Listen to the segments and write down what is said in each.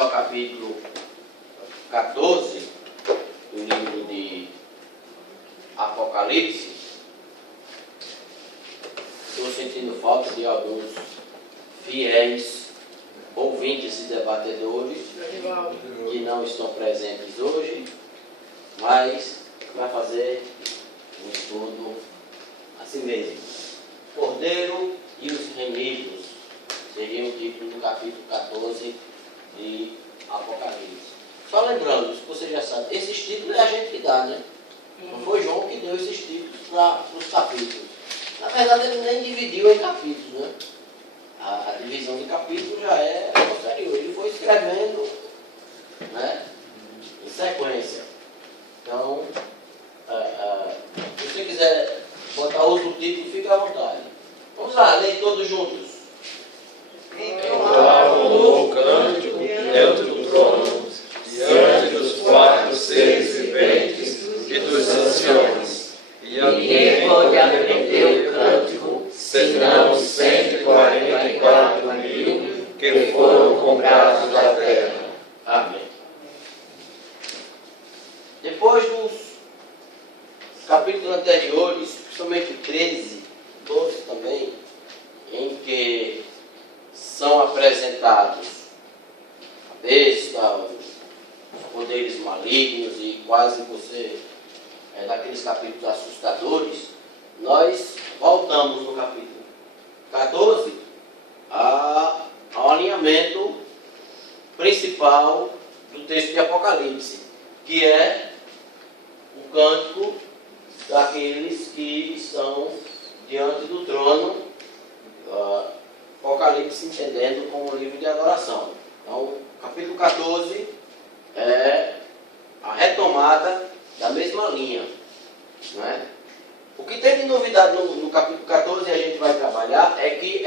ao capítulo 14 do livro de Apocalipse. Estou sentindo falta de alguns fiéis ouvintes e debatedores que não estão presentes hoje, mas vai fazer um estudo assim mesmo. Cordeiro e os remidos seria o título do capítulo 14 de Apocalipse. Só lembrando, se você já sabe, esses títulos é a gente que dá, né? Não foi João que deu esses títulos para os capítulos. Na verdade, ele nem dividiu em capítulos, né? A divisão de capítulos já é posterior. Ele foi escrevendo, né, em sequência. Então, se você quiser botar outro título, fique à vontade. Vamos lá, ler todos juntos. Entoavam um novo cântico diante do trono, diante dos quatro seres viventes e dos anciões. E ninguém pode aprender o cântico, senão os 144 mil que foram comprados da terra. Amém. Depois dos capítulos anteriores, principalmente 13, 12 também, em que são apresentados a besta, os poderes malignos e quase você, daqueles capítulos assustadores, nós voltamos no capítulo 14 ao alinhamento principal do texto de Apocalipse, que é o cântico daqueles que estão diante do trono, Apocalipse entendendo como livro de adoração. Então, capítulo 14 é a retomada da mesma linha, não é? O que tem de novidade no capítulo 14 a gente vai trabalhar é que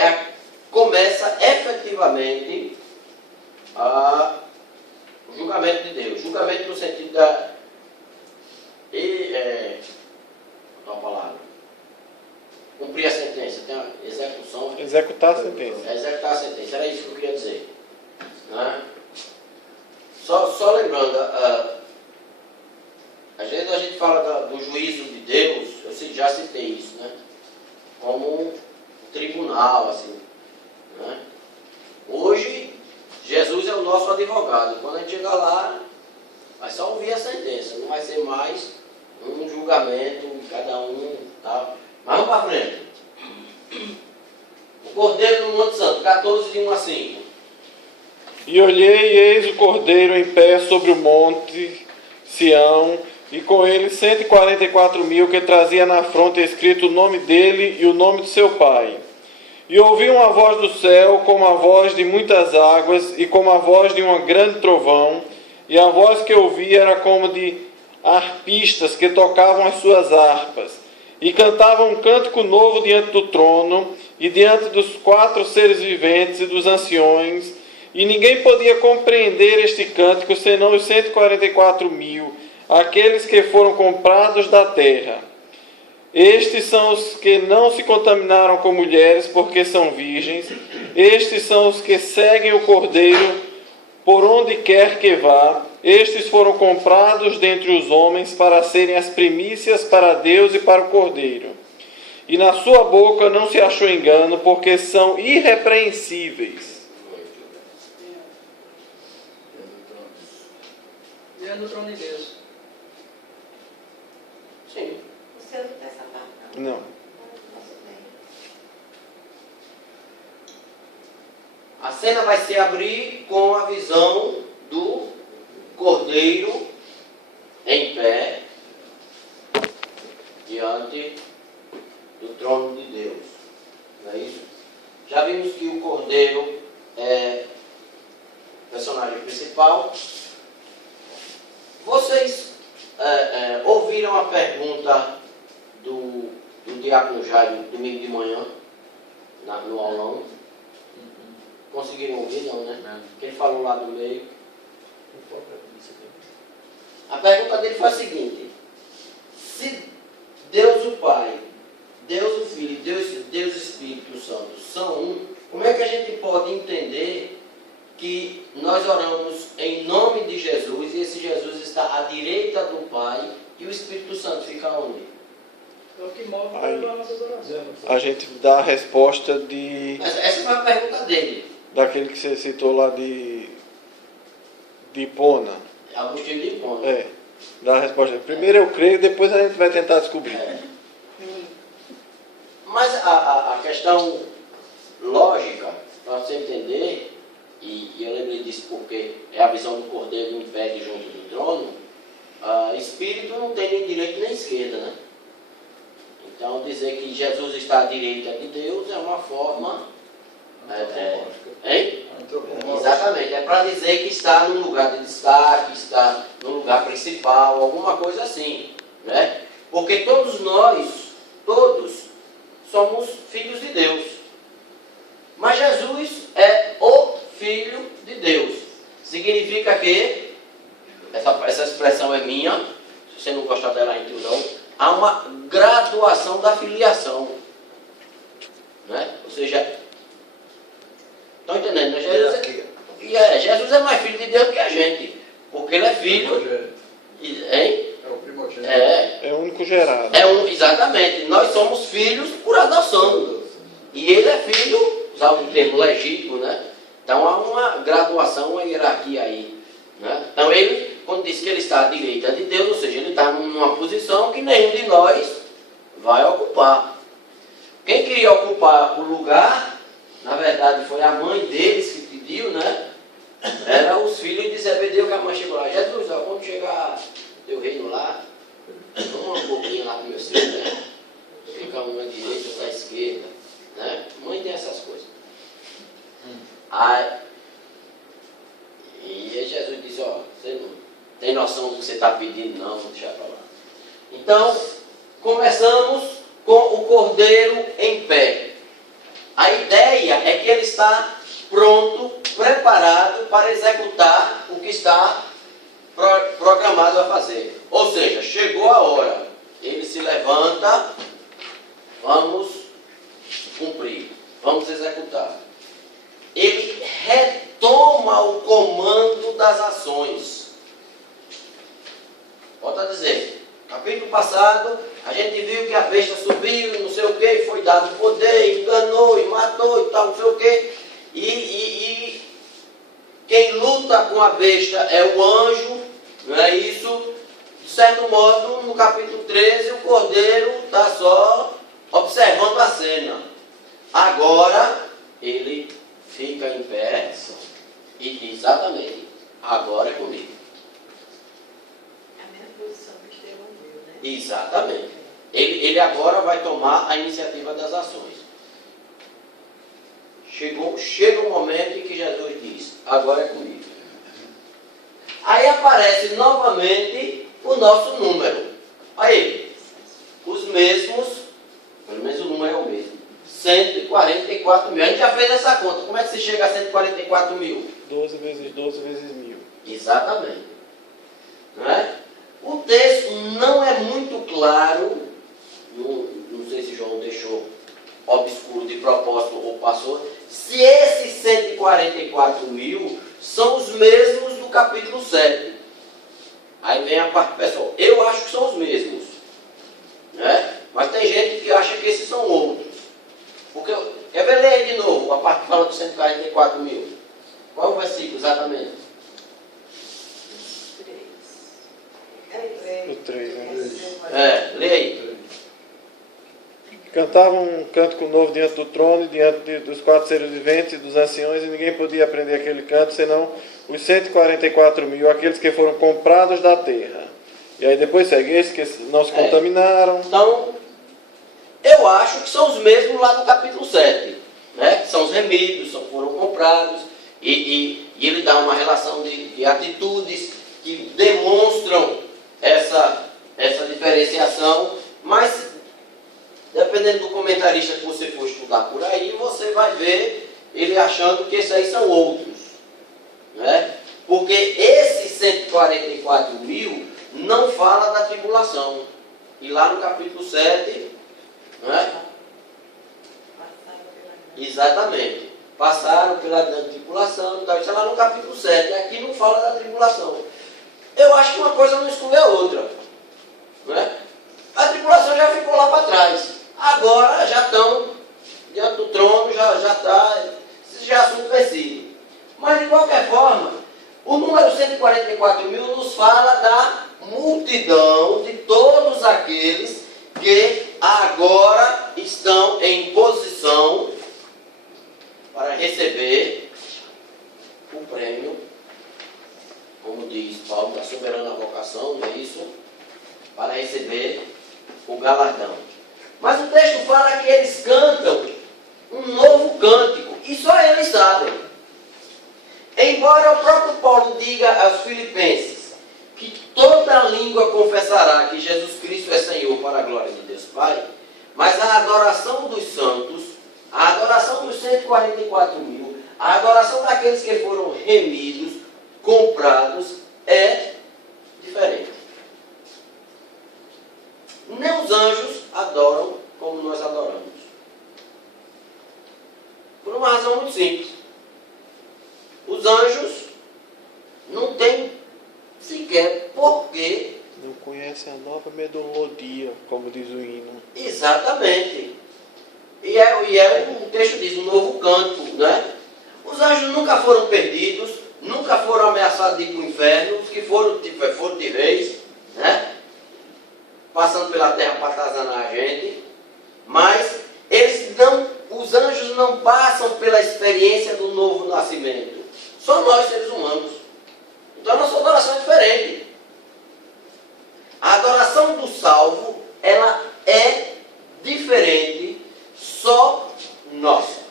começa efetivamente o julgamento de Deus. Julgamento no sentido da uma palavra, cumprir a sentença, tem a execução. Executar a sentença. Executar a sentença, era isso que eu queria dizer. Não é? Só lembrando, a gente fala do juízo de Deus, eu já citei isso, né? Como um tribunal, assim. Né? Hoje, Jesus é o nosso advogado. Quando a gente chegar lá, vai só ouvir a sentença, não vai ser mais um julgamento, cada um, tal. Mas vamos para frente. O Cordeiro no Monte Santo, 14, de 1 a 5. E olhei, e eis o Cordeiro em pé sobre o monte Sião, e com ele 144 mil, que trazia na fronte escrito o nome dele e o nome de seu pai. E ouvi uma voz do céu, como a voz de muitas águas, e como a voz de um grande trovão, e a voz que ouvi era como de harpistas que tocavam as suas harpas, e cantavam um cântico novo diante do trono, e diante dos quatro seres viventes e dos anciões, e ninguém podia compreender este cântico, senão os 144 mil, aqueles que foram comprados da terra. Estes são os que não se contaminaram com mulheres, porque são virgens. Estes são os que seguem o Cordeiro por onde quer que vá. Estes foram comprados dentre os homens para serem as primícias para Deus e para o Cordeiro. E na sua boca não se achou engano, porque são irrepreensíveis. Diante do trono de Deus. Sim. O seu não tem essa parte, Não. A cena vai se abrir com a visão do Cordeiro em pé diante do trono de Deus. Não é isso? Já vimos que o Cordeiro é o personagem principal. Vocês ouviram a pergunta do diácono Jairo domingo de manhã, no aulão? Conseguiram ouvir, não, né? Não. Que ele falou lá no meio. A pergunta dele foi a seguinte: se Deus o Pai, Deus o Filho e Deus o Espírito Santo são um, como é que a gente pode entender que nós oramos nome de Jesus, e esse Jesus está à direita do Pai, e o Espírito Santo fica onde? É o que move Aí. as nossas orações. A gente dá a resposta de Essa foi a pergunta dele. daquele que você citou lá de Hipona. Agostinho de Hipona. É, dá a resposta. Primeiro eu creio, depois a gente vai tentar descobrir. Mas a questão lógica, para você entender, e eu lembrei disso porque é a visão do Cordeiro em pé junto do trono, espírito não tem nem direita nem esquerda, né? Então dizer que Jesus está à direita de Deus é uma forma... hein? Exatamente, é para dizer que está num lugar de destaque, está no lugar principal, alguma coisa assim, né? Porque todos nós, somos filhos de Deus. Mas Jesus é o Filho de Deus. Significa que, essa expressão é minha, se você não gostar dela, a gente não, há uma graduação da filiação. Né? Ou seja, estão entendendo? Né? Jesus é mais filho de Deus que a gente. Porque ele é filho. Hein? É o primogênito. É É o único gerado. Exatamente. Nós somos filhos por adoção. E ele é filho, usar o termo legítimo, né? Então há uma graduação, uma hierarquia aí. Né? Então ele, quando diz que ele está à direita de Deus, ou seja, ele está numa posição que nenhum de nós vai ocupar. Quem queria ocupar o lugar, na verdade foi a mãe deles que pediu, né? Era os filhos de Zebedeu, que a mãe chegou lá. Jesus, ó, quando chegar teu reino lá, toma um pouquinho lá do meu filho, né? Fica uma à direita, outra à esquerda. Né? Mãe tem essas coisas. Aí, e aí Jesus disse, ó, você não tem noção do que você está pedindo, não, vou deixar para lá. Então, começamos com o cordeiro em pé. A ideia é que ele está pronto, preparado para executar o que está programado a fazer. Ou seja, chegou a hora. Ele se levanta, vamos cumprir, vamos executar. Ele retoma o comando das ações. Volto a dizer, capítulo passado, a gente viu que a besta subiu, não sei o que, foi dado poder, enganou e matou e tal, não sei o que. E quem luta com a besta é o anjo, não é isso? De certo modo, no capítulo 13, o cordeiro está só observando a cena. Agora, ele fica em pé e diz exatamente, agora é comigo. É a mesma posição que Estevão viu, né? Exatamente. Ele agora vai tomar a iniciativa das ações. Chega um momento em que Jesus diz, agora é comigo. Aí aparece novamente o nosso número. Aí, os mesmos, pelo menos o número é o mesmo, 144 mil. A gente já fez essa conta. Como é que se chega a 144 mil? 12 vezes 12 vezes 1000. Exatamente. Não é? O texto não é muito claro, não sei se João deixou obscuro de propósito ou passou, se esses 144 mil são os mesmos do capítulo 7. Aí vem a parte pessoal. Eu acho que são os mesmos. Né? Mas tem gente que acha que esses são outros. Porque, quer ver, ler de novo a parte que fala dos 144 mil. Qual é o versículo exatamente? 3. O 3, né? Lê aí. Cantavam um cântico novo diante do trono, diante dos 4 seres viventes e dos anciões, e ninguém podia aprender aquele canto, senão os 144 mil, aqueles que foram comprados da terra. E aí depois segue, esses que não se contaminaram. Então, eu acho que são os mesmos lá no capítulo 7. Né? Que são os remidos, foram comprados. E ele dá uma relação de atitudes que demonstram essa diferenciação. Mas, dependendo do comentarista que você for estudar por aí, você vai ver ele achando que esses aí são outros. Né? Porque esses 144 mil não fala da tribulação. E lá no capítulo 7, né? Exatamente. passaram pela grande tribulação, então, isso é lá no capítulo 7, aqui não fala da tribulação. Eu acho que uma coisa não exclui a outra. Não é? A tribulação já ficou lá para trás. Agora já estão diante do trono, já está, já é assunto vencido. Mas de qualquer forma, o número 144 mil nos fala da multidão de todos aqueles que agora estão em posição para receber o prêmio, como diz Paulo, da soberana vocação, não é isso? Para receber o galardão. Mas o texto fala que eles cantam um novo cântico, e só eles sabem. Embora o próprio Paulo diga aos filipenses que toda língua confessará que Jesus Cristo é Senhor para a glória de Deus Pai, mas a adoração dos santos, a adoração dos 144 mil, a adoração daqueles que foram remidos, comprados, é diferente. Nem os anjos adoram como nós adoramos. Por uma razão muito simples. Os anjos não têm sequer porquê. Não conhecem a nova melodia, como diz o hino. Exatamente. E o texto diz, um novo canto, né? Os anjos nunca foram perdidos, nunca foram ameaçados de ir para o inferno, os que foram de reis, né? Passando pela terra para atazanar a gente, mas os anjos não passam pela experiência do novo nascimento. Só nós, seres humanos. Então a nossa adoração é diferente. A adoração do salvo, ela é diferente, só nossa.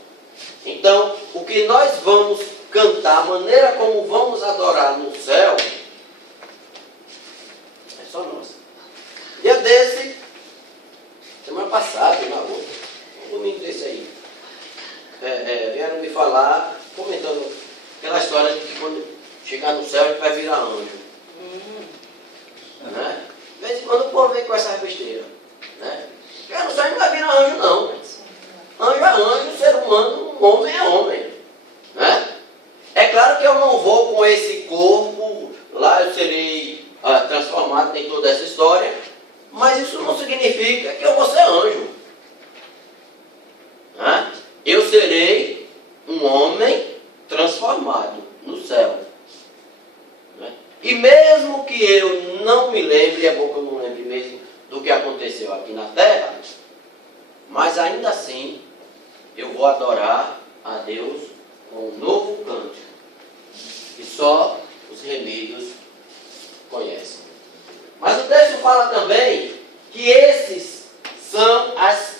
Então, o que nós vamos cantar, a maneira como vamos adorar no céu, é só nossa. Dia desse, semana passada, na outra, um domingo desse aí, vieram me falar, comentando aquela história de que quando chegar no céu a gente vai virar anjo. Né? De vez em quando o povo vem com essa besteira. Né? Chegar no céu a gente não vai virar anjo, não. Anjo é anjo, ser humano, homem é homem. Né? É claro que eu não vou com esse corpo, lá eu serei transformado em toda essa história, mas isso não significa que eu vou ser anjo. Né? Eu serei um homem transformado no céu. Né? E mesmo que eu não me lembre, é bom que eu não lembre mesmo do que aconteceu aqui na terra, mas ainda assim eu vou adorar a Deus com um novo cântico que só os remidos conhecem. Mas o texto fala também que esses são as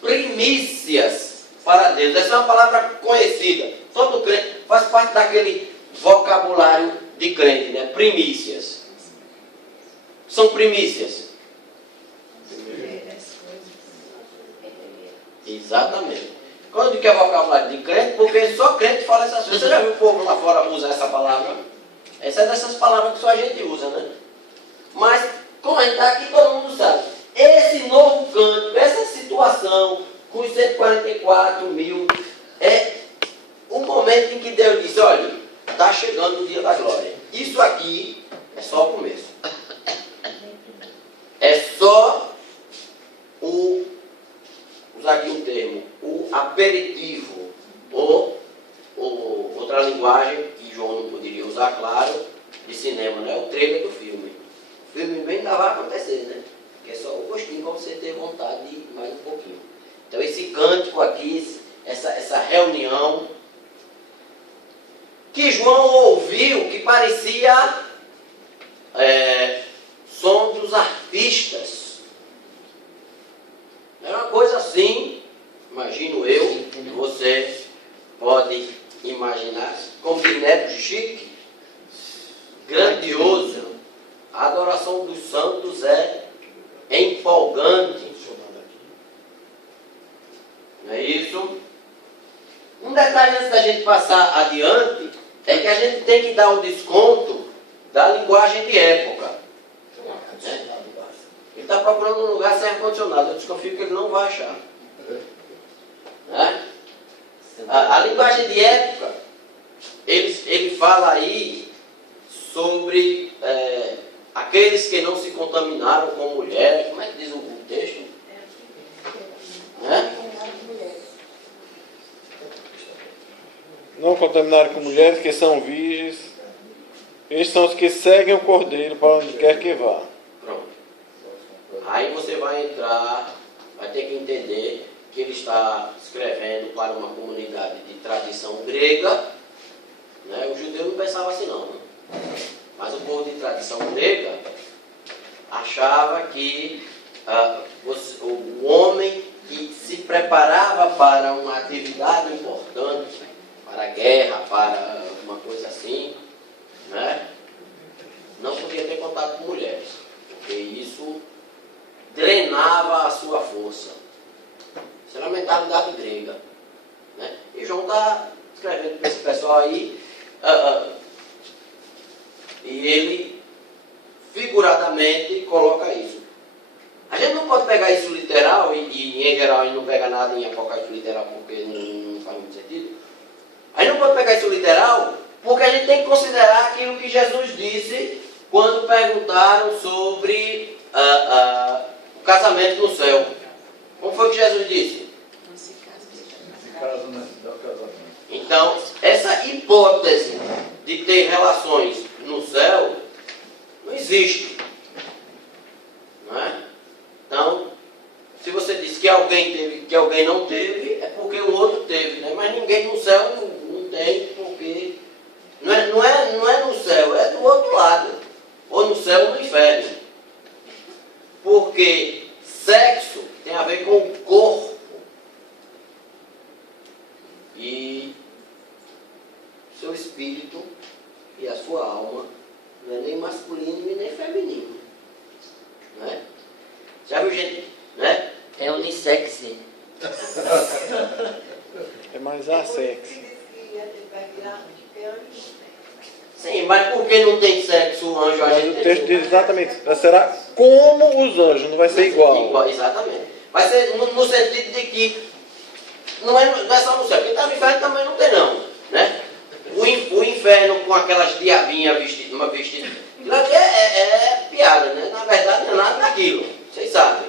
primícias para Deus. Essa é uma palavra conhecida. Todo crente faz parte daquele vocabulário de crente, né? Primícias. São primícias. Exatamente. Quando eu digo que é vocabulário de crente, porque só crente fala essas coisas. Você já viu o povo lá fora usar essa palavra? Essa é dessas palavras que só a gente usa, né? Mas, como a gente está aqui, todo mundo sabe. Esse novo canto, essa situação com os 144 mil, é o momento em que Deus diz, olha, está chegando o dia da glória. Isso aqui é só o começo. É só usar aqui um termo, o aperitivo, ou outra linguagem que João não poderia usar, claro, de cinema, né? O trailer do filme. O filme bem ainda vai acontecer, né? Que é só o gostinho para você ter vontade de ir mais um pouquinho. Então esse cântico aqui, essa reunião, que João ouviu, que parecia som dos arpistas. Era uma coisa assim, imagino eu, que você pode imaginar, como de neto chique, grandioso. A adoração dos santos é empolgante. Não é isso? Um detalhe antes da gente passar adiante, é que a gente tem que dar o desconto da linguagem de época. Ele está procurando um lugar sem ar-condicionado. Eu desconfio que ele não vai achar. Né? A linguagem de época, ele fala aí sobre aqueles que não se contaminaram com mulheres. Como é que diz o texto? Não contaminaram com mulheres que são virgens. Estes são os que seguem o Cordeiro para onde quer que vá. Pronto. Aí você vai entrar, vai ter que entender que ele está escrevendo para uma comunidade de tradição grega. Né? O judeu não pensava assim não. Mas o povo de tradição grega achava que o homem que se preparava para uma atividade importante, para a guerra, para uma coisa assim, né? Não podia ter contato com mulheres, porque isso drenava a sua força. Isso era a mentalidade grega. Né? E João está escrevendo para esse pessoal aí, e ele figuradamente coloca isso. A gente não pode pegar isso literal, e em geral a gente não pega nada em Apocalipse literal, porque não faz muito sentido. A gente não pode pegar isso literal, porque a gente tem que considerar aquilo que Jesus disse quando perguntaram sobre o casamento no céu. Como foi que Jesus disse? Não se casa, Então, essa hipótese de ter relações no céu não existe. Não é? Então, se você diz que alguém teve, que alguém não teve, é porque o outro teve, né? Mas ninguém no céu não tem, porque não é no céu, é do outro lado, ou no céu ou no inferno. Porque sexo tem a ver com o corpo e seu espírito e a sua alma não é nem masculino e nem feminino, né? Já viu gente, né? É unissex. É mais assexo. Sim, mas por que não tem sexo o anjo? Mas o texto diz exatamente isso. Será como os anjos, não vai ser igual. Exatamente. Vai ser no sentido de que não é só no céu. Quem está no inferno também não tem não. Né? O inferno com aquelas diabinhas vestidas. Aquilo aqui é piada, né? Na verdade não é nada daquilo. Vocês sabem.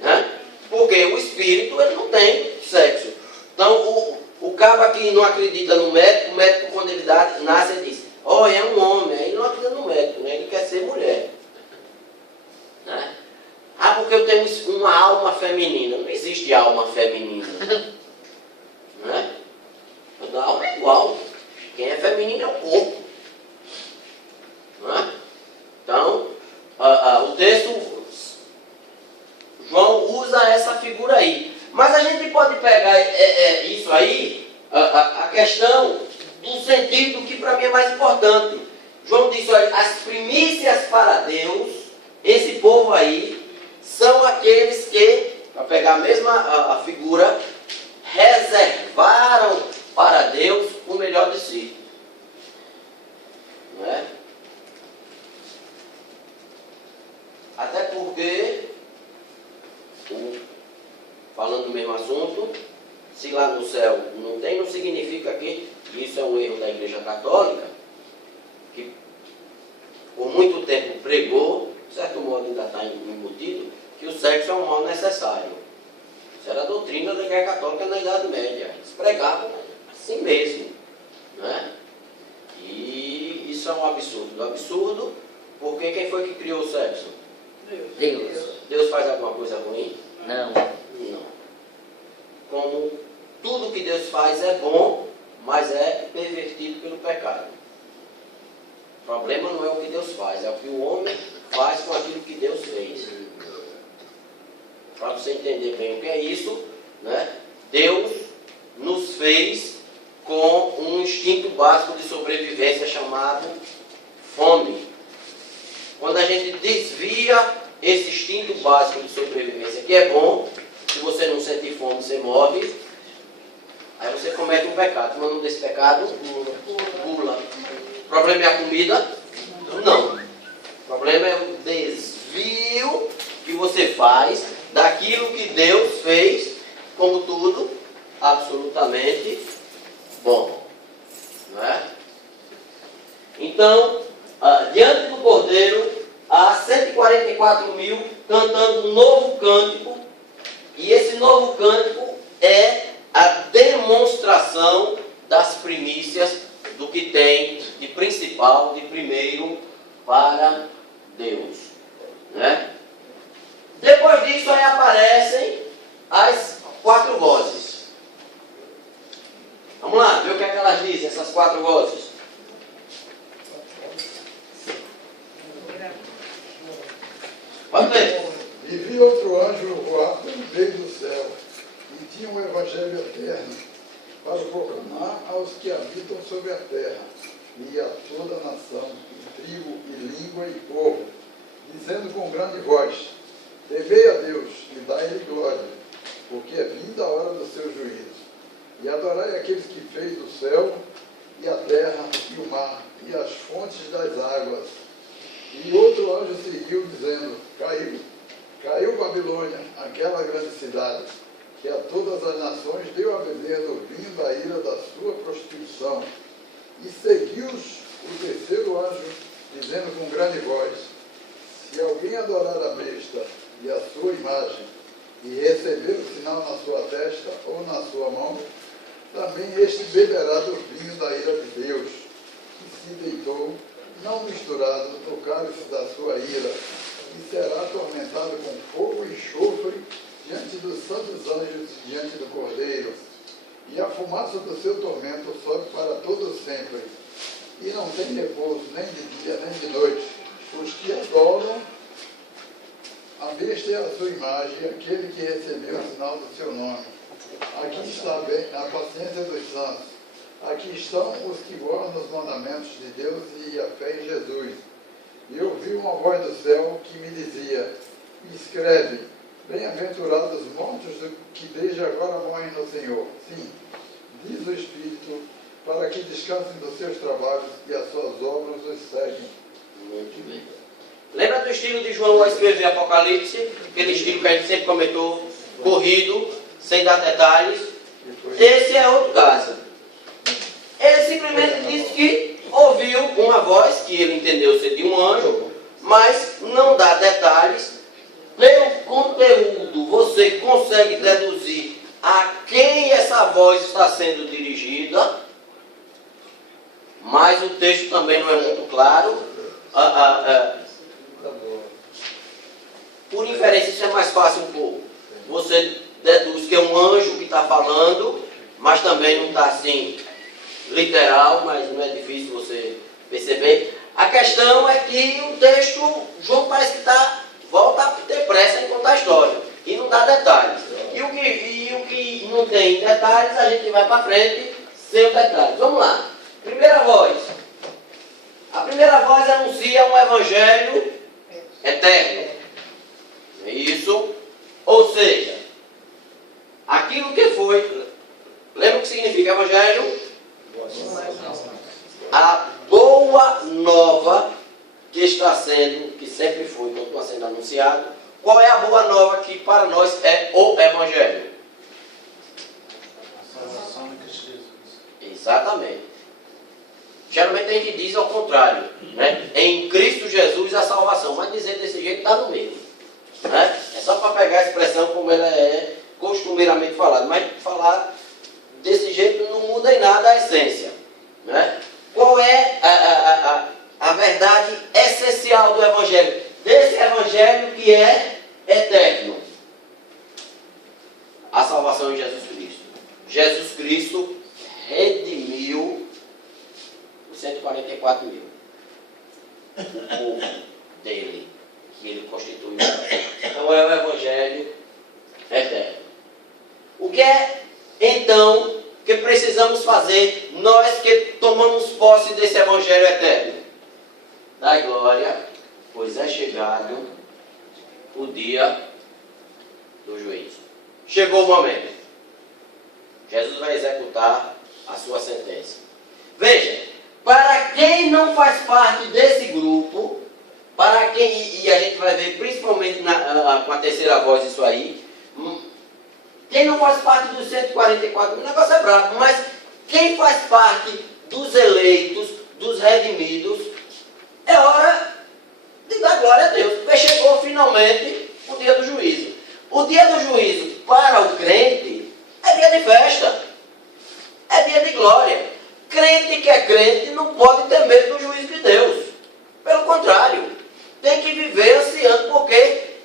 Né? Porque o espírito ele não tem sexo. Então o cabo que não acredita no médico, o médico quando ele nasce ele diz, é um homem, aí ele não acredita no médico, né? Ele quer ser mulher. Né? Porque eu tenho uma alma feminina. Não existe alma feminina. Né? A alma é igual. Quem é feminino é o corpo. Né? Então, o texto, João usa essa figura aí. Mas a gente pode pegar isso aí, a questão do sentido que para mim é mais importante. João disse, olha, as primícias para Deus, esse povo aí, são aqueles que, para pegar a mesma a figura, reservaram para Deus o melhor de si. Não é? Até porque, falando do mesmo assunto, se lá no céu não tem, não significa que isso é um erro da Igreja Católica, que por muito tempo pregou, de certo modo ainda está embutido, que o sexo é um mal necessário. Isso era a doutrina da Igreja Católica na Idade Média. Eles pregavam assim mesmo. Né? E isso é um absurdo. Absurdo porque quem foi que criou o sexo? Deus. Deus faz alguma coisa ruim? Não. Não. Como tudo que Deus faz é bom, mas é pervertido pelo pecado. O problema não é o que Deus faz, é o que o homem faz com aquilo que Deus fez. Para você entender bem o que é isso, né? Deus nos fez com um instinto básico de sobrevivência chamado fome. Quando a gente desvia esse instinto básico de sobrevivência, que é bom, se você não sentir fome, você morre, aí você comete um pecado. O nome desse pecado? Gula. O problema é a comida? Não. O problema é o desvio que você faz daquilo que Deus fez como tudo absolutamente bom. Não é? Então, diante do Cordeiro, há 144 mil cantando um novo cântico, e esse novo cântico é a demonstração das primícias do que tem de principal, de primeiro para Deus. Né? Depois disso aí aparecem as 4 vozes. Vamos lá, ver o que é que elas dizem, essas 4 vozes. Pode ler. E vi outro anjo voar pelo meio do céu, e tinha um evangelho eterno, para proclamar aos que habitam sobre a terra, e a toda nação, e tribo, e língua, e povo, dizendo com grande voz: temei a Deus, e dai-lhe glória, porque é vinda a hora do seu juízo. E adorai aqueles que fez o céu, e a terra, e o mar, e as fontes das águas. E outro anjo seguiu, dizendo: Caiu Babilônia, aquela grande cidade, que a todas as nações deu a beber do vinho da ira da sua prostituição. E seguiu-os o terceiro anjo, dizendo com grande voz: se alguém adorar a besta e a sua imagem, e receber o sinal na sua testa ou na sua mão, também este beberá do vinho da ira de Deus, que se deitou, não misturado, no cálice da sua ira, e será atormentado com fogo e enxofre diante dos santos anjos e diante do Cordeiro. E a fumaça do seu tormento sobe para todo sempre, e não tem repouso nem de dia nem de noite, os que adoram a besta e a sua imagem, aquele que recebeu o sinal do seu nome. Aqui está bem a paciência dos santos. Aqui estão os que guardam os mandamentos de Deus e a fé em Jesus. E ouvi uma voz do céu que me dizia: escreve, bem-aventurados os mortos que desde agora morrem no Senhor. Sim, diz o Espírito, para que descansem dos seus trabalhos e as suas obras os seguem. Muito bem. Lembra do estilo de João ao escrever Apocalipse? Aquele estilo que a gente sempre comentou, corrido, sem dar detalhes. Esse é outro caso. Ele simplesmente disse que ouviu uma voz, que ele entendeu ser de um anjo, mas não dá detalhes. Pelo conteúdo, você consegue deduzir a quem essa voz está sendo dirigida, mas o texto também não é muito claro. Por inferência, isso é mais fácil um pouco. Você deduz que é um anjo que está falando, mas também não está assim literal, mas não é difícil você perceber. A questão é que o texto, João parece que volta a ter pressa em contar a história e não dá detalhes. E o que não tem detalhes, a gente vai para frente sem detalhes. Vamos lá. Primeira voz. A primeira voz anuncia um evangelho eterno. É isso? Ou seja, aquilo que foi. Lembra o que significa evangelho? A boa nova que está sendo, que sempre foi, continua sendo anunciado. Qual é a boa nova que para nós é o evangelho? A salvação em Cristo Jesus. Exatamente. Geralmente a gente diz ao contrário, né? Em Cristo Jesus a salvação, mas dizer desse jeito está no meio, né? É só para pegar a expressão como ela é costumeiramente falada, mas falar desse jeito não muda em nada a essência, né? Qual é a verdade essencial do Evangelho? Desse Evangelho que é eterno. A salvação em Jesus Cristo. Jesus Cristo redimiu os 144 mil. O povo dele, que ele constituiu. Então é o Evangelho eterno. O que é, então, que precisamos fazer, nós que tomamos posse desse Evangelho eterno? Dai glória, pois é chegado o dia do juízo. Chegou o momento. Jesus vai executar a sua sentença. Veja, para quem não faz parte desse grupo, para quem, e a gente vai ver principalmente com a terceira voz isso aí, quem não faz parte dos 144 mil, o negócio é brabo, mas quem faz parte dos eleitos, dos redimidos, é hora de dar glória a Deus, porque chegou finalmente o dia do juízo. O dia do juízo para o crente é dia de festa, é dia de glória. Crente que é crente não pode ter medo do juízo de Deus. Pelo contrário, tem que viver ansiando, porque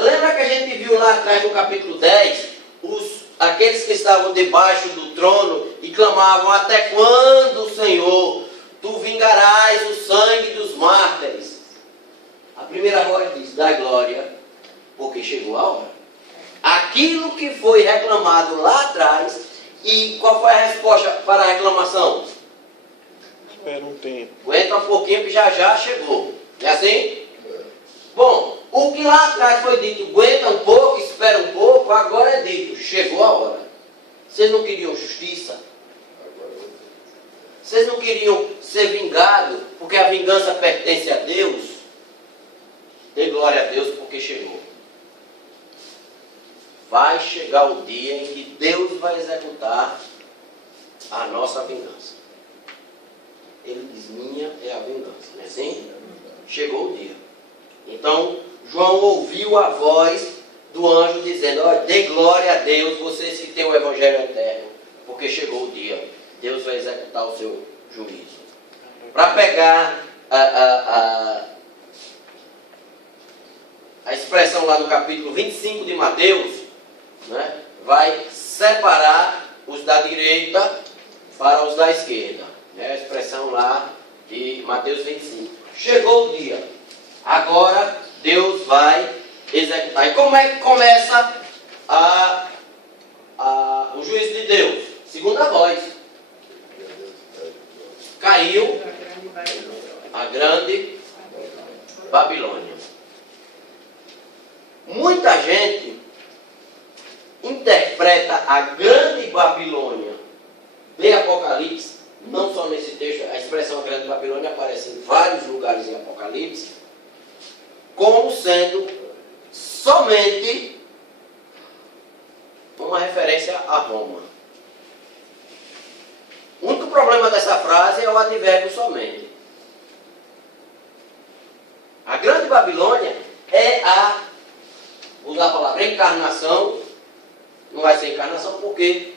lembra que a gente viu lá atrás no capítulo 10, aqueles que estavam debaixo do trono e clamavam: até quando, Senhor, tu vingarás o sangue dos mártires? A primeira voz diz: dá glória, porque chegou a hora. Aquilo que foi reclamado lá atrás, e qual foi a resposta para a reclamação? Espera um tempo. Aguenta um pouquinho que já já chegou. Não é assim? Bom, o que lá atrás foi dito, aguenta um pouco, espera um pouco, agora é dito, chegou a hora. Vocês não queriam justiça? Vocês não queriam ser vingados, porque a vingança pertence a Deus? Dê glória a Deus, porque chegou. Vai chegar o dia em que Deus vai executar a nossa vingança. Ele diz: minha é a vingança, não é assim? Chegou o dia. Então, João ouviu a voz do anjo dizendo: olha, dê glória a Deus, vocês que têm o Evangelho eterno, porque chegou o dia. Deus vai executar o seu juízo. Para pegar a expressão lá no capítulo 25 de Mateus, né, vai separar os da direita para os da esquerda. É a expressão lá de Mateus 25. Chegou o dia. Agora Deus vai executar. E como é que começa o juízo de Deus? Segunda voz. Caiu a grande Babilônia. Muita gente interpreta a grande Babilônia de Apocalipse, não só nesse texto, a expressão grande Babilônia aparece em vários lugares em Apocalipse, como sendo somente uma referência a Roma. O único problema dessa frase é o advérbio somente. A grande Babilônia é vou usar a palavra encarnação. Não vai ser encarnação porque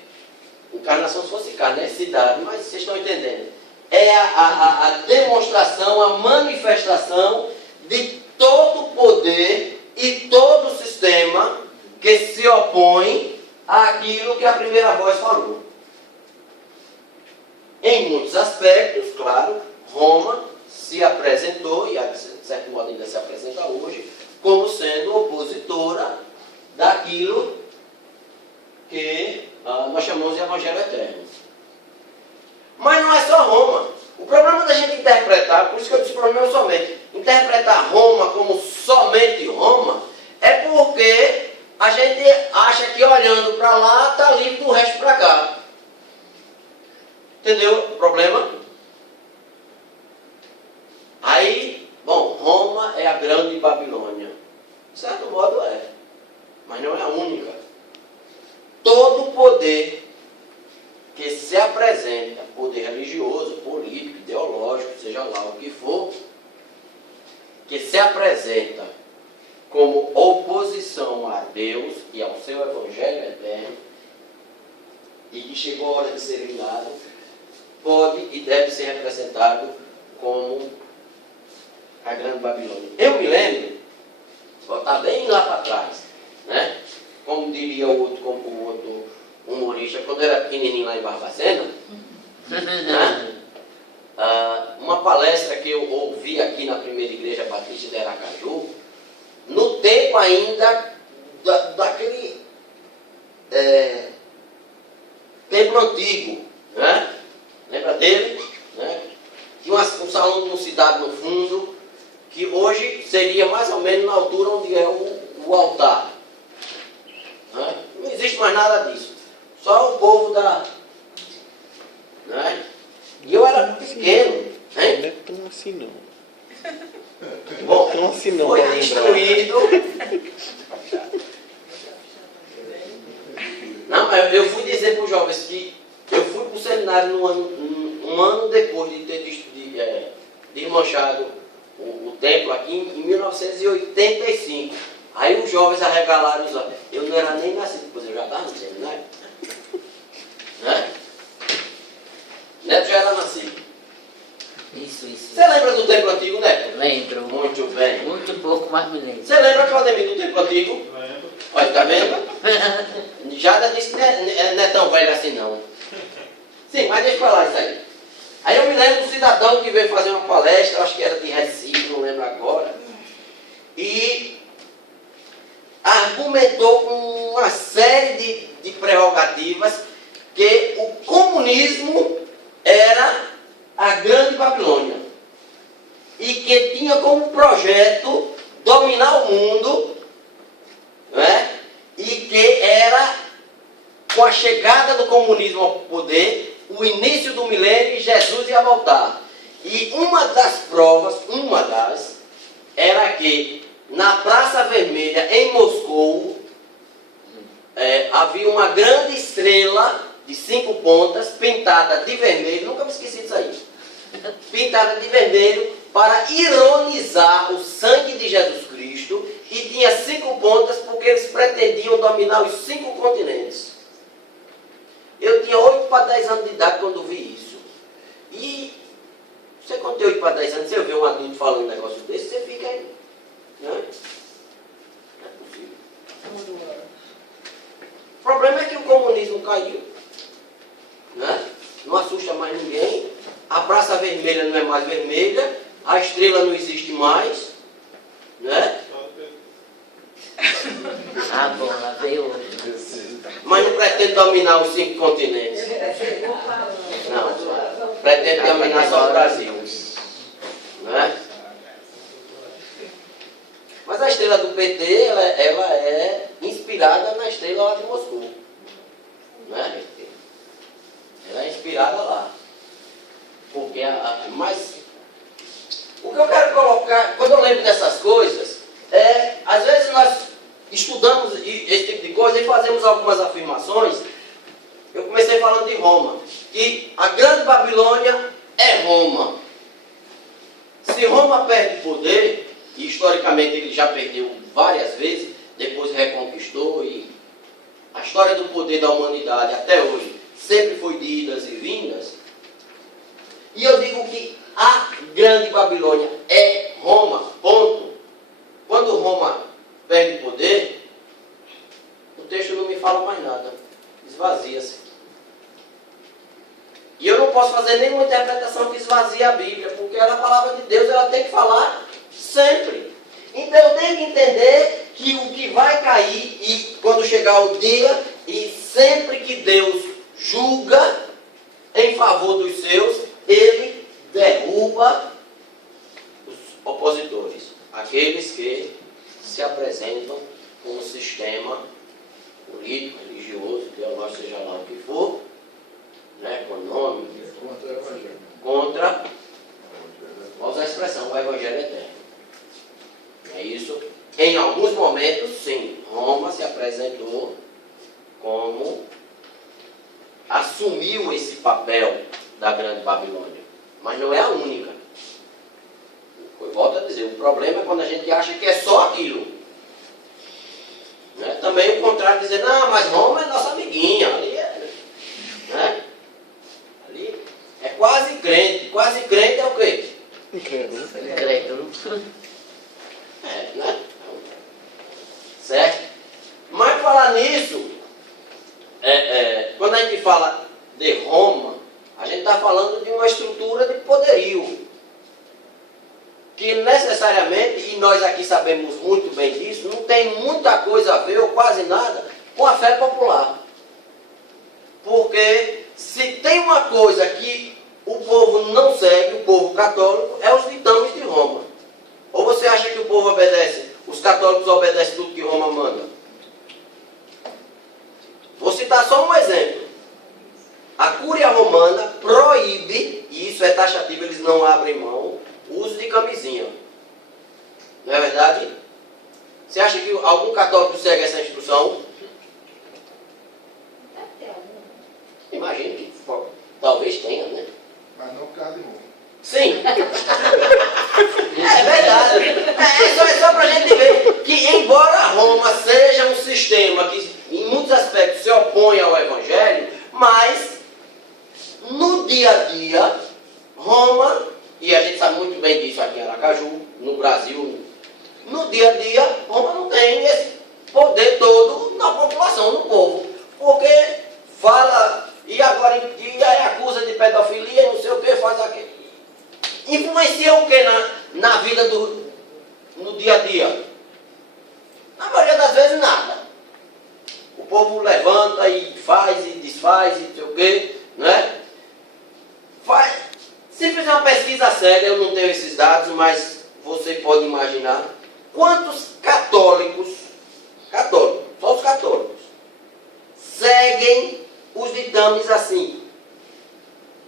encarnação se fosse carne, é cidade, mas vocês estão entendendo. É a demonstração, a manifestação de todo o poder e todo o sistema que se opõe àquilo que a primeira voz falou. Em muitos aspectos, claro, Roma se apresentou, e de certo modo ainda se apresenta hoje, como sendo opositora daquilo que nós chamamos de Evangelho Eterno. Mas não é só Roma. O problema da gente interpretar, por isso que eu disse o problema somente, interpretar Roma como somente Roma, é porque a gente acha que olhando para lá está livre do resto para cá. Entendeu o problema? Aí, bom, Roma é a grande Babilônia. De certo modo é, mas não é a única. Todo poder que se apresenta, poder religioso, político, ideológico, seja lá o que for, que se apresenta como oposição a Deus e ao seu Evangelho eterno, e que chegou a hora de ser vingado, pode e deve ser representado como a grande Babilônia. Eu me lembro, vou estar bem lá para trás, né? Como diria o outro humorista, quando eu era pequenininho lá em Barbacena, né? Uma palestra que eu ouvi aqui na primeira igreja batista de Aracaju, no tempo ainda daquele templo antigo, né? Lembra dele? Né? Tinha um salão de uma cidade no fundo, que hoje seria mais ou menos na altura onde é o altar. Né? Não existe mais nada disso. Só o povo né? E eu era pequeno. Não é tão assim não. Bom, Tão assim não, foi para lembrar. destruído. Não, mas eu fui dizer para os jovens que eu fui para o seminário um ano depois de ter desmanchado o templo aqui em 1985. Aí os jovens arregalaram os olhos. Eu não era nem nascido, pois eu já estava no seminário. Né? Neto já era nascido. Isso. Você lembra do templo antigo, Neto? Lembro. Muito bem. Muito pouco, mas me lembro. Você lembra, Claudemir, do templo antigo? Lembro. Olha, tá vendo? Jada disse que não é tão velho assim, não. Sim, mas deixa eu falar isso aí. Aí eu me lembro do cidadão que veio fazer uma palestra, acho que era de Recife, não lembro agora, e argumentou com uma série de prerrogativas que o comunismo era a grande Babilônia e que tinha como projeto dominar o mundo, né? E que era, com a chegada do comunismo ao poder, o início do milênio e Jesus ia voltar. E uma das provas, era que na Praça Vermelha, em Moscou, havia uma grande estrela de 5 pontas, pintada de vermelho, nunca me esqueci disso aí, pintada de vermelho, para ironizar o sangue de Jesus Cristo, e tinha 5 pontas porque eles pretendiam dominar os 5 continentes. Eu tinha 8 para 10 anos de idade quando vi isso. E você, quando tem 8 para 10 anos, você vê um adulto falando um negócio desse, você fica aí. Não é possível. O problema é que o comunismo caiu. Né? Não assusta mais ninguém. A Praça Vermelha não é mais vermelha. A estrela não existe mais. Né? Ah, bom, lá veio outro. Mas não pretende dominar os 5 continentes. Não, pretende dominar só o Brasil. Né? Mas a estrela do PT, ela é inspirada na estrela lá de Moscou. Né? Ela é inspirada lá. Porque mas o que eu quero colocar, quando eu lembro dessas coisas, às vezes nós estudamos esse tipo de coisa e fazemos algumas afirmações. Eu comecei falando de Roma, que a grande Babilônia é Roma. Se Roma perde poder, e historicamente ele já perdeu várias vezes, depois reconquistou, e a história do poder da humanidade até hoje sempre foi de idas e vindas. E eu digo que a grande Babilônia é Roma, ponto. Quando Roma perde poder, o texto não me fala mais nada, esvazia-se. E eu não posso fazer nenhuma interpretação que esvazie a Bíblia, porque ela, a palavra de Deus, ela tem que falar sempre. Então eu tenho que entender que o que vai cair, e quando chegar o dia, e sempre que Deus julga em favor dos seus, ele derruba os opositores, aqueles que se apresentam com um sistema político, religioso, que é o nosso, seja lá o que for, né, econômico, contra, vamos usar a expressão, o Evangelho Eterno. É isso. Em alguns momentos, sim, Roma se apresentou como assumiu esse papel da grande Babilônia, mas não é a única. Eu volto a dizer, o problema é quando a gente acha que é só aquilo. Né? Também o contrário, dizer, não, mas Roma é nossa amiguinha, ali é, né? Ali é quase crente é o quê? Incrédulo. Né? Certo? Mas falar nisso, quando a gente fala de Roma, a gente está falando de uma estrutura de poderio, que necessariamente, e nós aqui sabemos muito bem disso, não tem muita coisa a ver, ou quase nada, com a fé popular. Porque se tem uma coisa que o povo não segue, o povo católico, é os ditames de Roma. Ou você acha que o povo obedece, os católicos obedecem tudo que Roma manda? Vou citar só um exemplo. A Cúria Romana proíbe, e isso é taxativo, eles não abrem mão, o uso de camisinha. Não é verdade? Você acha que algum católico segue essa instrução? Imagine que causa de Roma. Sim. É verdade. É só para a gente ver que, embora Roma seja um sistema que, em muitos aspectos, se opõe ao Evangelho, mas, no dia a dia, Roma, e a gente sabe muito bem disso aqui em Aracaju, no Brasil, no dia a dia, Roma não tem esse poder todo na população, no povo. Porque fala, e agora e aí acusa de pedofilia, não sei o que, faz aquilo. Influencia o que na vida no dia a dia? Na maioria das vezes nada. O povo levanta e faz e desfaz e não sei o que, né? Se fizer uma pesquisa séria, eu não tenho esses dados, mas você pode imaginar quantos católicos, só os católicos, seguem os ditames assim,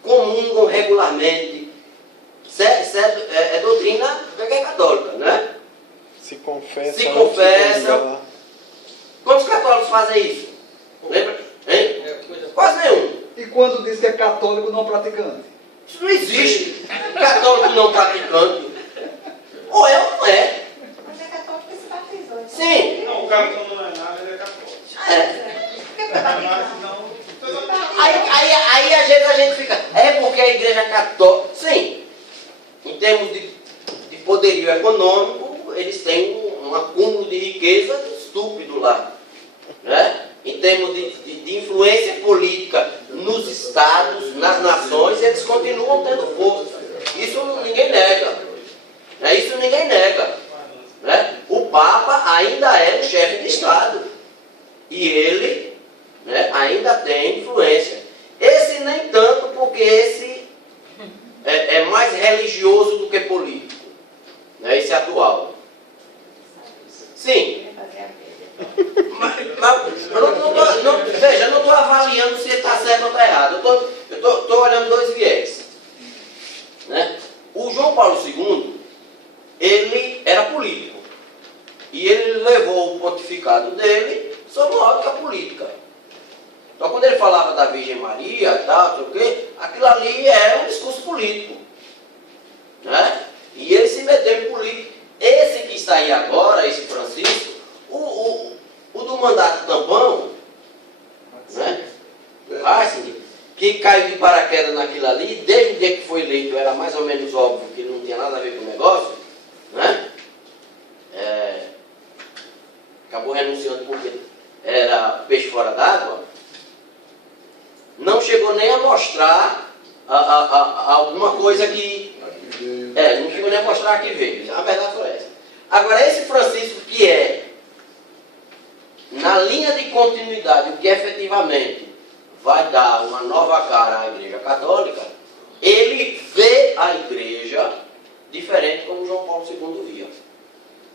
comungam regularmente. É doutrina católica, né? Se confessa. Se confessa. Quantos católicos fazem isso? Lembra? Hein? Quase nenhum. E quando diz que é católico não praticante? Isso não existe. Católico não praticante. Ou é ou não é. Mas é católico que se batizou. Sim. Não, o cara não é nada, ele é católico. É. Mas não. Aí às vezes a gente fica, é porque a igreja católica, sim, em termos de poderio econômico, eles têm um acúmulo de riqueza estúpido lá, né? Em termos de influência política nos estados, nas nações, eles continuam tendo força. Isso ninguém nega, né? Isso ninguém nega, né? O Papa ainda é o chefe de Estado e ele, né, ainda tem influência. Esse nem tanto, porque esse é mais religioso do que político, né, esse atual. Sim. Mas veja, eu não estou avaliando se está certo ou está errado. Eu estou olhando dois viés, né? O João Paulo II, ele era político. E ele levou o pontificado dele sob uma ótica política. Então, quando ele falava da Virgem Maria, tal, sei o quê, aquilo ali era um discurso político, né? E ele se meteu em política. Esse que está aí agora, esse Francisco, o do mandato tampão, né? Que caiu de paraquedas naquilo ali, desde o dia que foi eleito, era mais ou menos óbvio que ele não tinha nada a ver com o negócio, né? Acabou renunciando porque era peixe fora d'água. Não chegou nem a mostrar alguma coisa que... não chegou nem a mostrar que veio. A verdade foi essa. Agora, esse Francisco que na linha de continuidade, o que efetivamente vai dar uma nova cara à Igreja Católica, ele vê a Igreja diferente como João Paulo II via.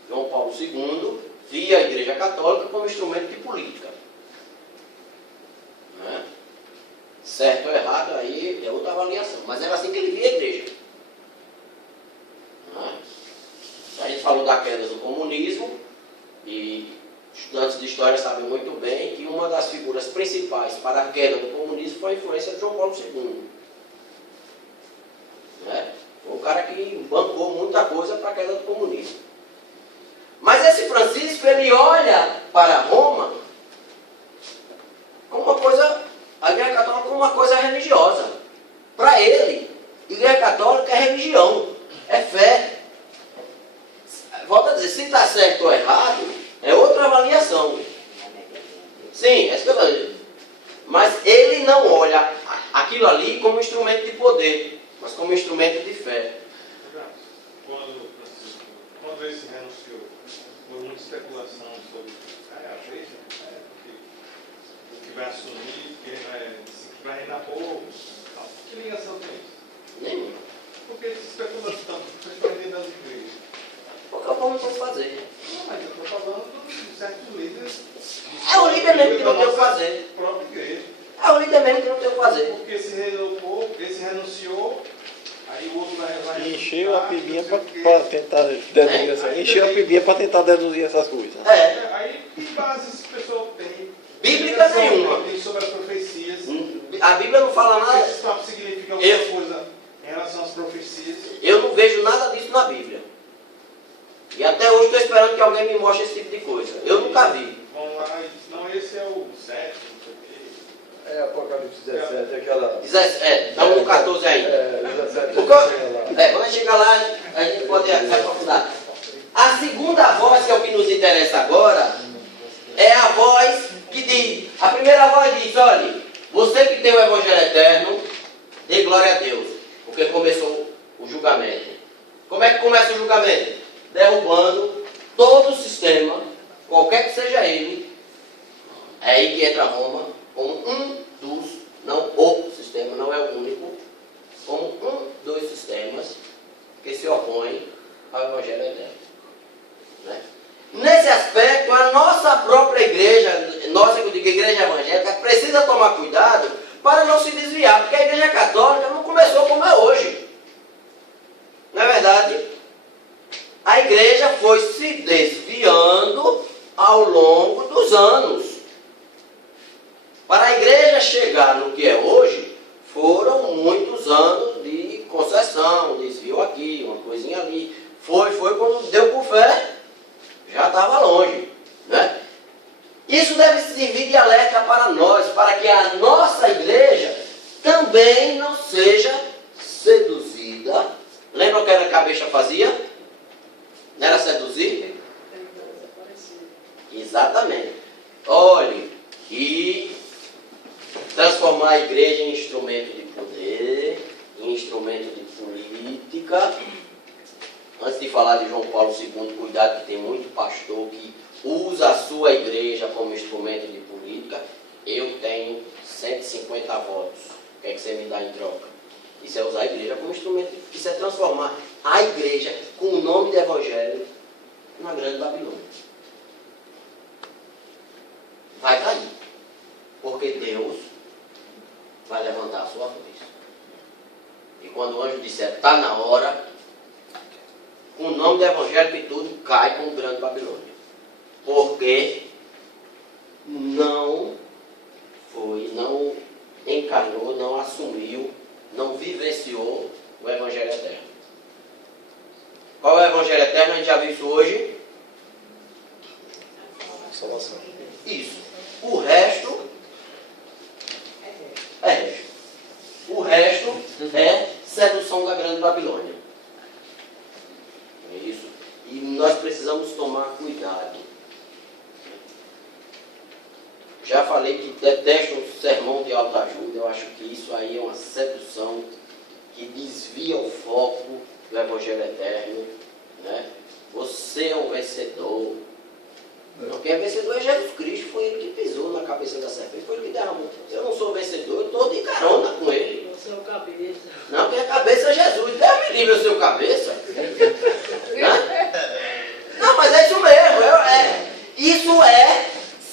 João Paulo II via a Igreja Católica como instrumento de política. Né? Certo ou errado, aí é outra avaliação. Mas era assim que ele via a Igreja. Né? A gente falou da queda do comunismo, e estudantes de história sabem muito bem que uma das figuras principais para a queda do comunismo foi a influência de João Paulo II. Né? Foi um cara que bancou muita coisa para a queda do comunismo. Mas esse Francisco, ele olha para Roma como uma coisa, a Igreja Católica como uma coisa religiosa. Para ele, a Igreja Católica é religião, é fé. Volto a dizer, se está certo ou errado, é outra avaliação. Sim, é isso que eu estou dizendo. Mas ele não olha aquilo ali como instrumento de poder, mas como instrumento de fé. Quando ele se renunciou, houve muita especulação sobre a igreja, o que vai assumir, que vai reinar povo. Que ligação tem isso? Nenhuma. Por que se especula tanto? Principalmente das igrejas. Porque o povo não pode fazer. Não, mas eu estou falando de certos líderes. É o líder mesmo que não tem o que fazer. Própria igreja. É o líder mesmo que não tem o que fazer. Porque se reinou povo, esse renunciou, aí o outro vai Encheu a pibinha para tentar deduzir essas Encheu a pibinha para tentar deduzir essas coisas. Aí, que base esse pessoal tem? Bíblica nenhuma. Tem sobre as profecias. A Bíblia não fala nada. Esse papo significa alguma coisa em relação relação às profecias. Eu não vejo nada disso na Bíblia. E até hoje estou esperando que alguém me mostre esse tipo de coisa. Eu nunca vi. Vão lá e dizem, não, esse é o 7, não sei o quê. É Apocalipse 17, aquela... Estamos no 14 ainda. 17. Quando a gente chegar lá, a gente pode se aprofundar. A segunda voz, que é o que nos interessa agora, é a voz que diz. A primeira voz diz, olha, você que tem o Evangelho eterno, dê glória a Deus, porque começou o julgamento. Como é que começa o julgamento? Derrubando todo o sistema, qualquer que seja ele. É aí que entra Roma, como um dos, não o sistema, não é o único, como um dos sistemas que se opõe ao Evangelho eterno. Né? Nesse aspecto, a nossa própria igreja, nossa, que eu digo igreja evangélica, precisa tomar cuidado para não se desviar, porque a igreja católica não começou como é hoje. Não é verdade? A igreja foi se desviando ao longo dos anos. Para a igreja chegar no que é hoje, foram muitos anos de concessão, desvio aqui, uma coisinha ali. Foi quando deu por fé, já estava longe. Né? Isso deve servir de alerta para nós, para que a nossa igreja também não seja seduzida. Lembra o que a cabeça fazia? Não era seduzir? Exatamente. Olhe, e transformar a igreja em instrumento de poder, em instrumento de política. Antes de falar de João Paulo II, cuidado que tem muito pastor que usa a sua igreja como instrumento de política. Eu tenho 150 votos. O que é que você me dá em troca? Isso é usar a igreja como instrumento, isso é transformar a igreja com o nome de evangelho na grande Babilônia. Vai cair. Porque Deus vai levantar a sua voz. E quando o anjo disser, está na hora, com o nome do evangelho que tudo cai com o grande Babilônia. Porque não encarnou, não assumiu, não vivenciou o Evangelho eterno. Qual é o Evangelho eterno? A gente já viu isso hoje. Salvação. Isso. O resto é resto. O resto é sedução da grande Babilônia. É isso. E nós precisamos tomar cuidado. Já falei que detesto o sermão de autoajuda. Eu acho que isso aí é uma sedução que desvia o foco do Evangelho eterno. Né? Você é um vencedor. Não, quem é vencedor é Jesus Cristo. Foi ele que pisou na cabeça da serpente. Foi ele que derramou. Eu não sou vencedor, eu estou de carona com ele. Você é o cabeça. Não, quem é cabeça é Jesus. Deus me livre, eu sou cabeça. Né? Não, mas é isso mesmo. Isso é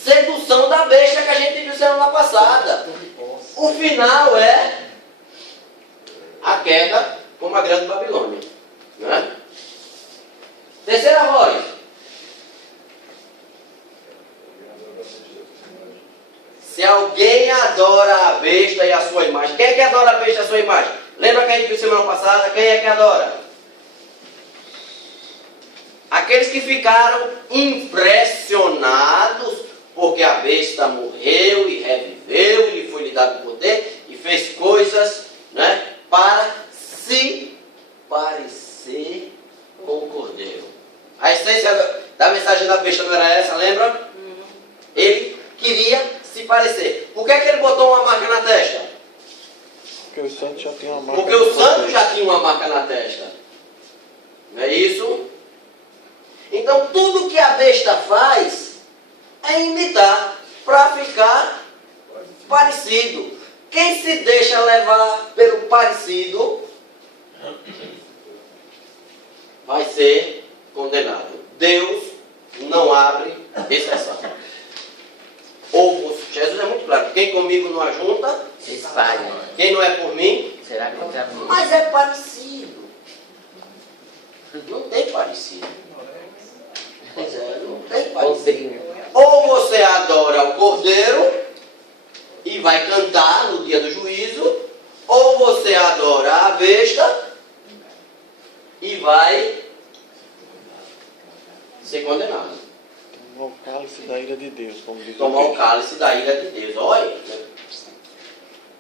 sedução da besta que a gente viu semana passada. O final é a queda como a grande Babilônia. Né? Terceira voz. Se alguém adora a besta e a sua imagem. Quem é que adora a besta e a sua imagem? Lembra que a gente viu semana passada? Quem é que adora? Aqueles que ficaram impressionados porque a besta morreu e reviveu, e lhe foi lhe dado poder e fez coisas, né, para se parecer com o Cordeiro. A essência da mensagem da besta não era essa, lembra? Ele queria se parecer. Por que ele botou uma marca na testa? Porque o santo já tinha uma marca. Porque o santo já tinha uma marca na testa. Não é isso? Então tudo que a besta faz é imitar para ficar parecido. Quem se deixa levar pelo parecido vai ser condenado. Deus não abre exceção. Ou Jesus é muito claro. Quem comigo não ajunta, se espalha. Quem não é por mim, será contra mim. Mas é parecido. Não tem parecido. Pois é, não tem parecido. Ou você adora o Cordeiro e vai cantar no dia do juízo, ou você adora a besta vai ser condenado. Tomar o cálice da ira de Deus, como diz Tomar o texto. cálice da ira de Deus. Olha,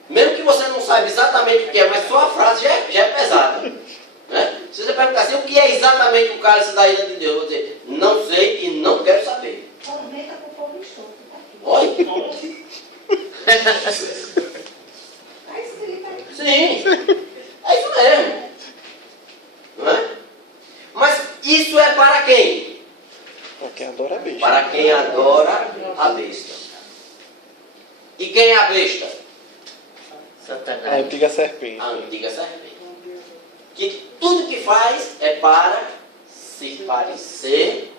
mesmo que você não saiba exatamente o que é, mas só a frase já é pesada. Né? Se você perguntar assim, o que é exatamente o cálice da ira de Deus? Eu vou dizer, não sei e não quero saber. Tormenta com fogo e enxofre, tá aqui. Olha. Tá escrito aí. Sim, é isso mesmo. Não é? Mas isso é para quem? Para quem adora a besta. Para quem adora a besta. E quem é a besta? A antiga serpente. A antiga serpente. Que tudo que faz é para se parecer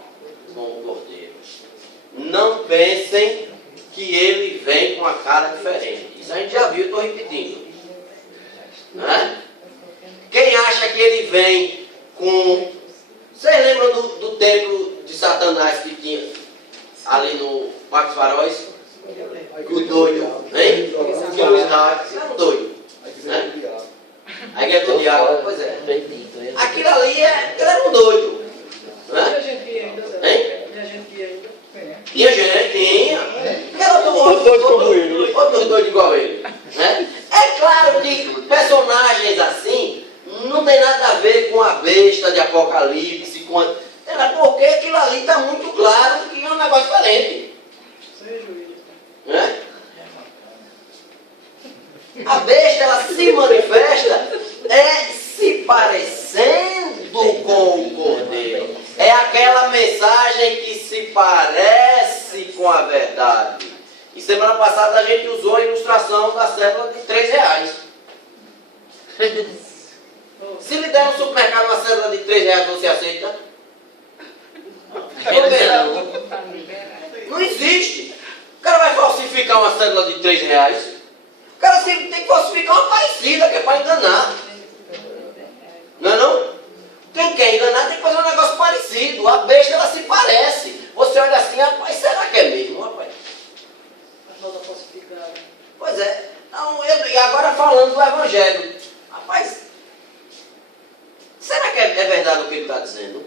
com o cordeiro. Não pensem que ele vem com a cara diferente. Isso a gente já viu, estou repetindo. Né? Quem acha que ele vem com... Vocês lembram do templo de Satanás que tinha ali no Parque dos Faróis? O doido, hein? Que o Isaac era um doido. Né? A igreja do diabo, pois é. Aquilo ali era um doido. Né? Hein? Tinha gente, tinha. Era outro doido igual a ele. Né? É claro que personagens assim não tem nada a ver com a besta de Apocalipse, porque aquilo ali está muito claro que é um negócio diferente. Né? A besta, ela se manifesta se parecendo com o cordeiro. É aquela mensagem que se parece com a verdade. E semana passada a gente usou a ilustração da cédula de R$3. Se lhe der no supermercado uma cédula de R$3, você aceita? Não existe. O cara vai falsificar uma cédula de R$3. O cara sempre tem que falsificar uma parecida, que é para enganar. Não é não? Quem quer enganar tem que fazer um negócio parecido. A besta, ela se parece. Você olha assim, rapaz, será que é mesmo, rapaz? Pois é. Então, e agora falando do Evangelho. Rapaz, será que é verdade o que ele está dizendo?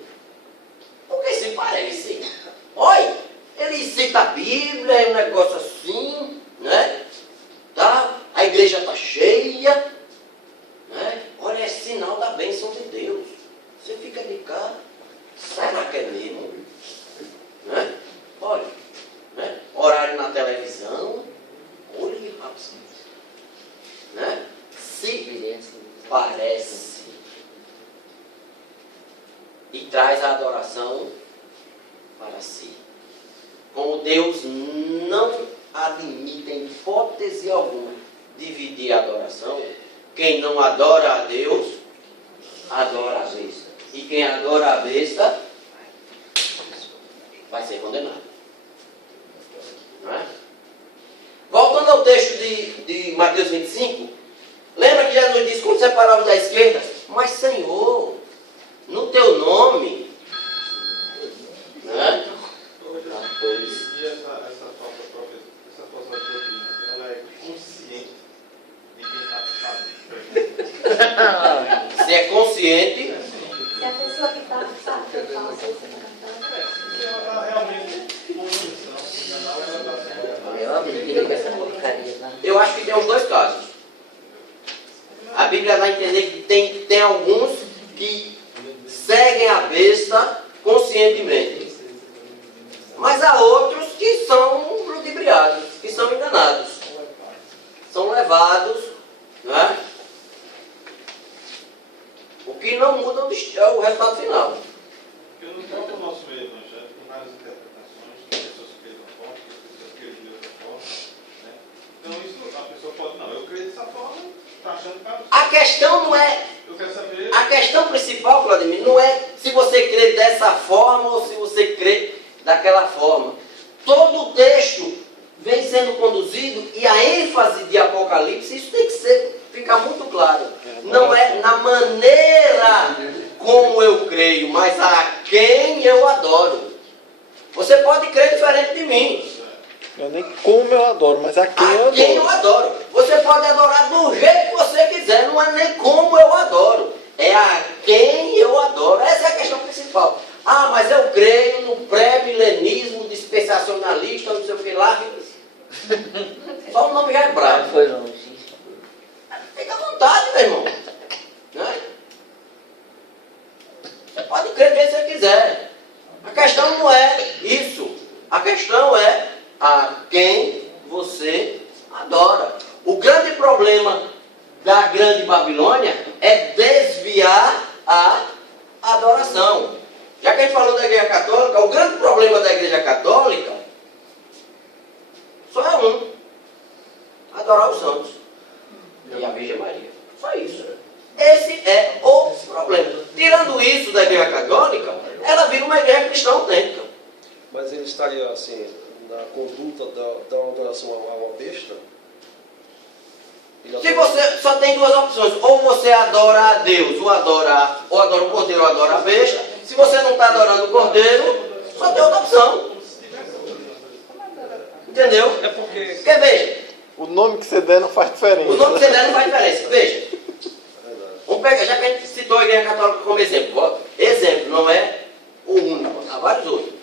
Porque se parece. Olha, ele cita a Bíblia, é um negócio assim, né? Tá? A igreja está cheia. Né? Olha, é sinal da bênção de Deus. Você fica de cara. Será que é mesmo? Né? Olha, né? Horário na televisão. Olha, rapaz. Né? Se parece. E traz a adoração para si. Como Deus não admite em hipótese alguma dividir a adoração, quem não adora a Deus, adora a besta. E quem adora a besta, vai ser condenado. Não é? Voltando ao texto de Mateus 25, lembra que Jesus disse, quando separava da esquerda, mas Senhor, no teu nome, né? E essa falsa doutrina, ela é consciente de quem está falando. Se é consciente, Se a pessoa que está sabe que é falsa, você está cantando. Se ela realmente com intenção de enganar, ela está sendo. Eu aprendi com essa porcaria, né? eu acho que tem os dois casos. A Bíblia dá a entender que tem alguns que seguem a besta conscientemente. Mas há outros que são ludibriados, que são enganados. São levados, né? O que não muda é o resultado final. Porque no próprio nosso meio evangélico, tem várias interpretações, tem pessoas que creem de uma forma, tem pessoas que creem de outra forma. Né? Então isso, a pessoa pode, não, eu creio dessa forma, está achando que A questão não é... eu quero saber. A questão principal, Vladimir, não é se você crê dessa forma ou se você crê daquela forma. Todo o texto vem sendo conduzido e a ênfase de Apocalipse, isso tem que ficar muito claro. Não é na maneira como eu creio, mas a quem eu adoro. Você pode crer diferente de mim. Não é nem como eu adoro, mas a quem eu A quem eu adoro. adoro. Você pode adorar do jeito que você quiser, não é nem como eu adoro. é a quem eu adoro. Essa é a questão principal. Ah, mas eu creio no pré-milenismo dispensacionalista, não sei o que lá. Só o nome já é bravo. Foi longe. Fica à vontade, meu irmão. Né? Você pode crer do jeito que você quiser. A questão não é isso. A questão é a quem você adora. O grande problema da grande Babilônia é desviar a adoração. Já que a gente falou da Igreja Católica, o grande problema da Igreja Católica só é um: adorar os santos e a Virgem Maria. Só isso. Esse é o problema. Tirando isso da Igreja Católica, ela vira uma igreja cristã autêntica. Mas ele estaria assim, na conduta da adoração a uma besta? Se você só tem duas opções: ou você adora a Deus, ou adora o Cordeiro, ou adora a besta. Se você não está adorando o Cordeiro, só tem outra opção. Entendeu? É porque... Porque veja, O nome que você der não faz diferença. o nome que você der não faz diferença. Veja, vamos pegar, já que a gente citou a Igreja Católica como exemplo. Exemplo, não é o único, há vários outros.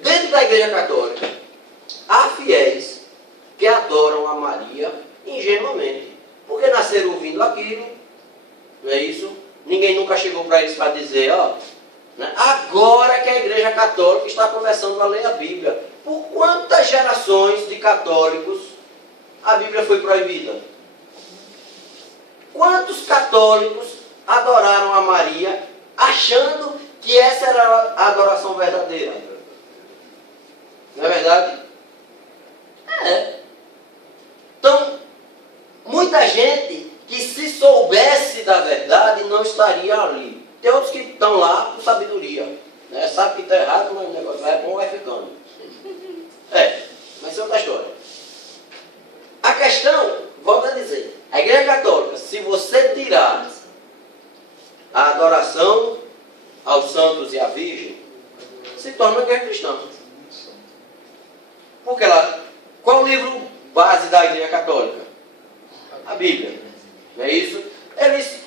Dentro da Igreja Católica, há fiéis que adoram a Maria ingenuamente, porque nasceram ouvindo aquilo, não é isso? Ninguém nunca chegou para eles para dizer, ó, né? Agora que a Igreja Católica está começando a ler a Bíblia. Por quantas gerações de católicos a Bíblia foi proibida? Quantos católicos adoraram a Maria achando que essa era a adoração verdadeira? Não é verdade? É. Então, muita gente que se soubesse da verdade não estaria ali. Tem outros que estão lá por sabedoria. Né? Sabe que está errado, mas o negócio vai bom, vai ficando. Mas isso é outra história. A questão, volto a dizer, a Igreja Católica, se você tirar a adoração aos santos e à Virgem, se torna uma igreja cristã. Porque qual o livro base da Igreja Católica? A Bíblia. Não é isso? Eles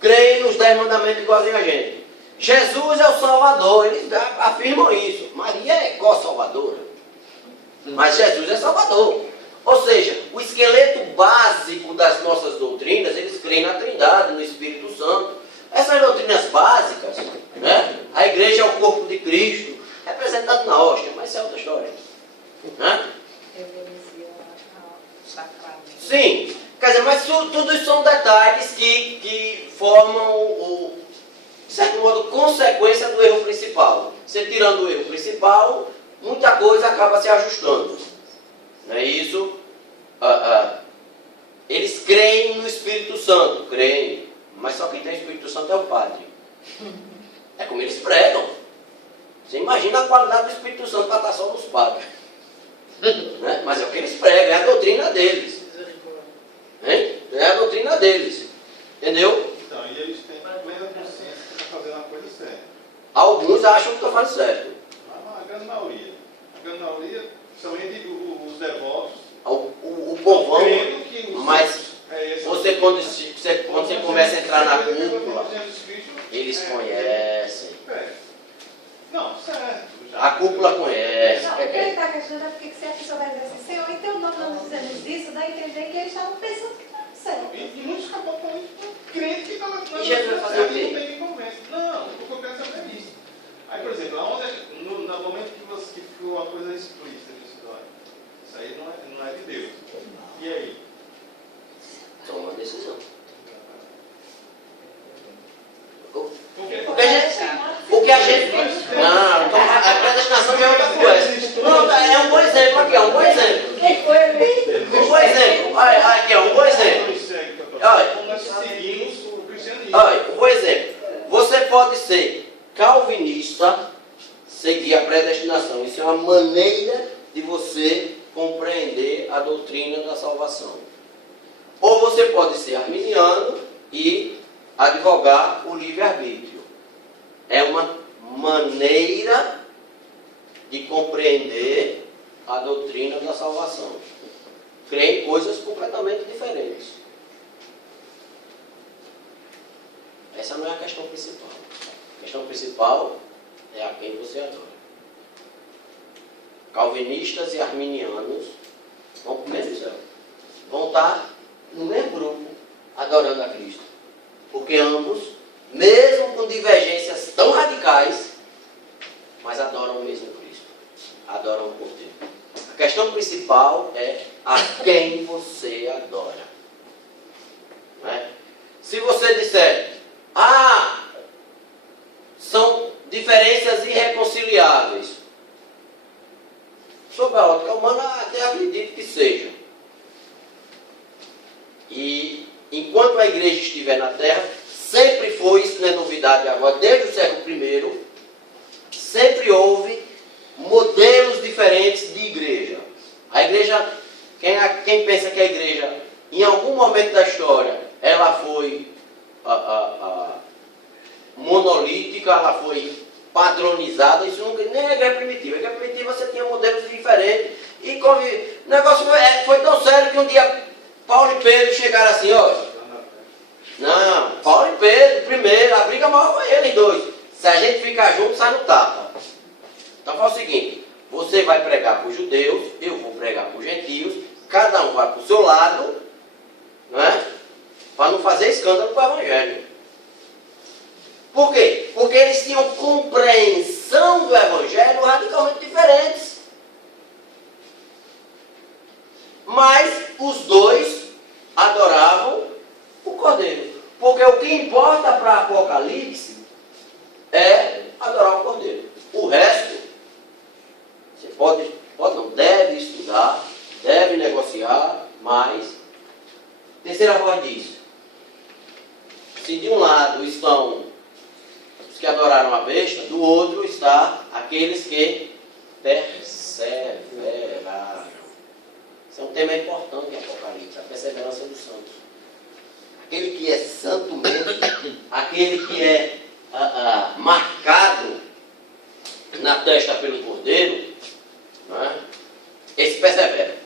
creem nos 10 mandamentos igualzinho a gente. Jesus é o Salvador, eles afirmam isso. Maria é co-salvadora. Mas Jesus é Salvador. Ou seja, o esqueleto básico das nossas doutrinas, eles creem na Trindade, no Espírito Santo. Essas doutrinas básicas, né? A igreja é o corpo de Cristo, representado na hóstia, mas isso é outra história. Né? Sim, quer dizer, mas tudo isso são detalhes que formam, de certo modo, consequência do erro principal. Você tirando o erro principal, muita coisa acaba se ajustando. Não é isso? Eles creem no Espírito Santo, creem, mas só quem tem o Espírito Santo é o Padre. É como eles pregam. Você imagina a qualidade do Espírito Santo para estar só nos padres. Né? Mas é o que eles pregam, é a doutrina deles. Hein? É a doutrina deles. Entendeu? Então, e eles têm plena consciência que estão fazendo a coisa certa. Alguns acham que estão fazendo certo. A grande maioria. A grande maioria, somente os devotos, O povão, crendo que mas você quando você começa a entrar na cúpula, eles conhecem. Não, certo. A cúpula conhece. Não, o que ele está questionando é porque se a pessoa vai dizer assim, Senhor, em teu nome nós dizemos isso, dá a entender que eles estavam pensando que não certo. E muitos católicos crendo que estava E Jesus vai fazer o quê? não tem quem convence. Não, o que eu quero saber é isso. Aí, por exemplo, no momento que ficou a coisa explícita disso, isso aí não é de Deus. E aí? Toma uma decisão. Porque O que a gente. Não, então a predestinação já é outra coisa. Não, é um bom exemplo aqui, é um bom exemplo. Quem foi ali? Um bom exemplo. Olha, aqui, é um bom exemplo. como nós seguimos o cristianismo. Olha, um bom exemplo. Você pode ser calvinista, seguir a predestinação. Isso é uma maneira de você compreender a doutrina da salvação. Ou você pode ser arminiano e advogar o livre-arbítrio. É uma maneira de compreender a doutrina da salvação. Crê em coisas completamente diferentes. essa não é a questão principal. A questão principal é a quem você adora. Calvinistas e arminianos vão para o mesmo céu. Vão estar no mesmo grupo, adorando a Cristo. Porque ambos, mesmo com divergências tão radicais, mas adoram o mesmo Cristo. Adoram o Cordeiro. A questão principal é a quem você adora. Não é? Se você disser, são diferenças irreconciliáveis. Sob a ótica humana, até acredito que seja. E enquanto a igreja estiver na terra, sempre foi, isso não é novidade agora, desde o século I, sempre houve modelos diferentes de igreja. A igreja, quem pensa que a igreja, em algum momento da história, ela foi monolítica, ela foi padronizada, isso nunca, nem a igreja primitiva. A igreja primitiva você tinha modelos diferentes, e o negócio foi tão sério que um dia Paulo e Pedro chegaram assim, não, Paulo e Pedro primeiro, a briga maior foi eles dois. Se a gente ficar junto, sai no tapa. Então faz o seguinte, você vai pregar para os judeus, eu vou pregar para os gentios, cada um vai para o seu lado, não é? Para não fazer escândalo para o evangelho. Por quê? Porque eles tinham compreensão do evangelho radicalmente diferentes. Mas os dois adoravam o Cordeiro. Porque o que importa para Apocalipse é adorar o Cordeiro. O resto, você não, deve estudar, deve negociar, mas terceira voz diz, se de um lado estão os que adoraram a besta, do outro está aqueles que perseveraram. Esse é um tema importante em Apocalipse, a perseverança dos santos. Aquele que é santo mesmo, aquele que é marcado na testa pelo Cordeiro, não é? Esse persevera.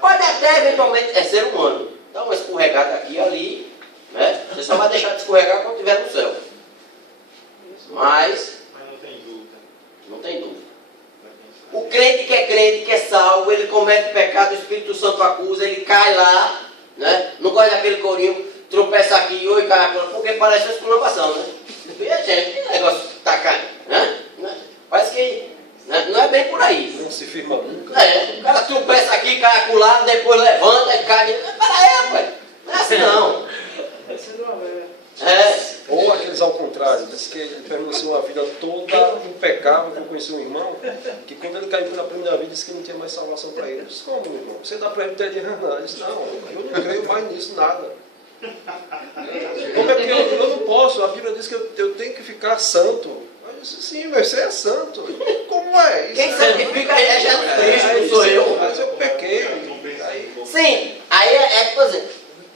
Pode até eventualmente ser humano, dá uma escorregada aqui e ali, né? Você só vai deixar de escorregar quando estiver no céu. Mas não tem dúvida. Não tem dúvida. O crente, que é salvo, ele comete pecado, o Espírito Santo acusa, ele cai lá, né? Não gosta daquele corinho, tropeça aqui e cai aqui, porque parece uma exclamação, né? E a gente, que negócio tá caindo, né? Parece que não é bem por aí. Não se firma nunca. O cara tropeça aqui, cai acolá, depois levanta e cai. Para aí, rapaz. Não é assim não. Ou aqueles ao contrário, diz que ele permaneceu uma vida toda impecável, que eu conheci um irmão, que quando ele caiu pela primeira vez, disse que não tinha mais salvação para ele. Eu disse, como, irmão? Você dá presbiteriano? Ele disse, não, eu não creio mais nisso, nada. Como é que eu não posso? A Bíblia diz que eu tenho que ficar santo. Eu disse, sim, mas você é santo. Como é isso? Quem santifica é Jesus Cristo, não sou eu. Mas eu pequei. Sim, aí por exemplo,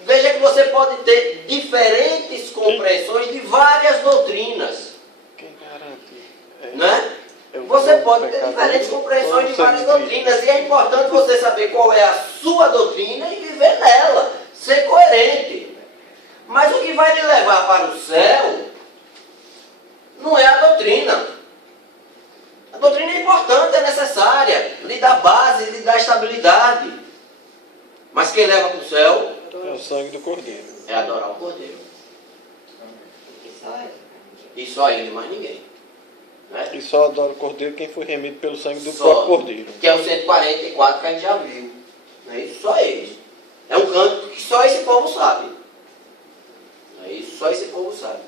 veja que você pode ter diferentes compreensões de várias doutrinas. Quem garante? Né? Você pode ter diferentes compreensões de várias doutrinas. E é importante você saber qual é a sua doutrina e viver nela. Ser coerente. Mas o que vai lhe levar para o céu não é a doutrina. A doutrina é importante, é necessária. Lhe dá base, lhe dá estabilidade. Mas quem leva para o céu É o sangue do Cordeiro. é adorar o Cordeiro. E só ele, mais ninguém. Né? E só adora o Cordeiro quem foi remido pelo sangue do Só. próprio Cordeiro. Que é o 144 que a gente já viu. Não é isso? Só eles. É um canto que só esse povo sabe. Não é isso? Só esse povo sabe.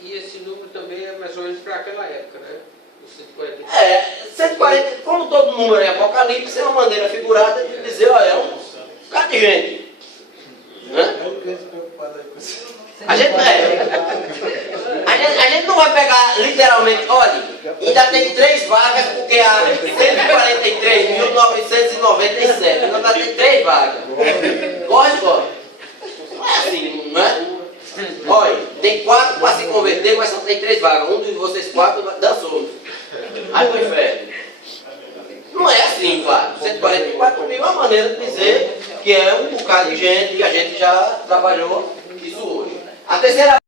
E esse número também é mais ou menos para aquela época, né? O 140. 140, como todo número é Apocalipse, é uma maneira figurada de dizer, olha, é um bocado de gente. Né? A gente não vai pegar literalmente, olha, ainda tem 3 vagas porque há 143.997, ainda tem 3 vagas. Corre. Não é assim, não é? Olha, tem 4 para se converter, mas só tem 3 vagas. Um de vocês 4 dançou. Aí pro inferno. Não é assim, claro. 144 mil é uma maneira de dizer que é um bocado de gente, e a gente já trabalhou isso hoje. A terceira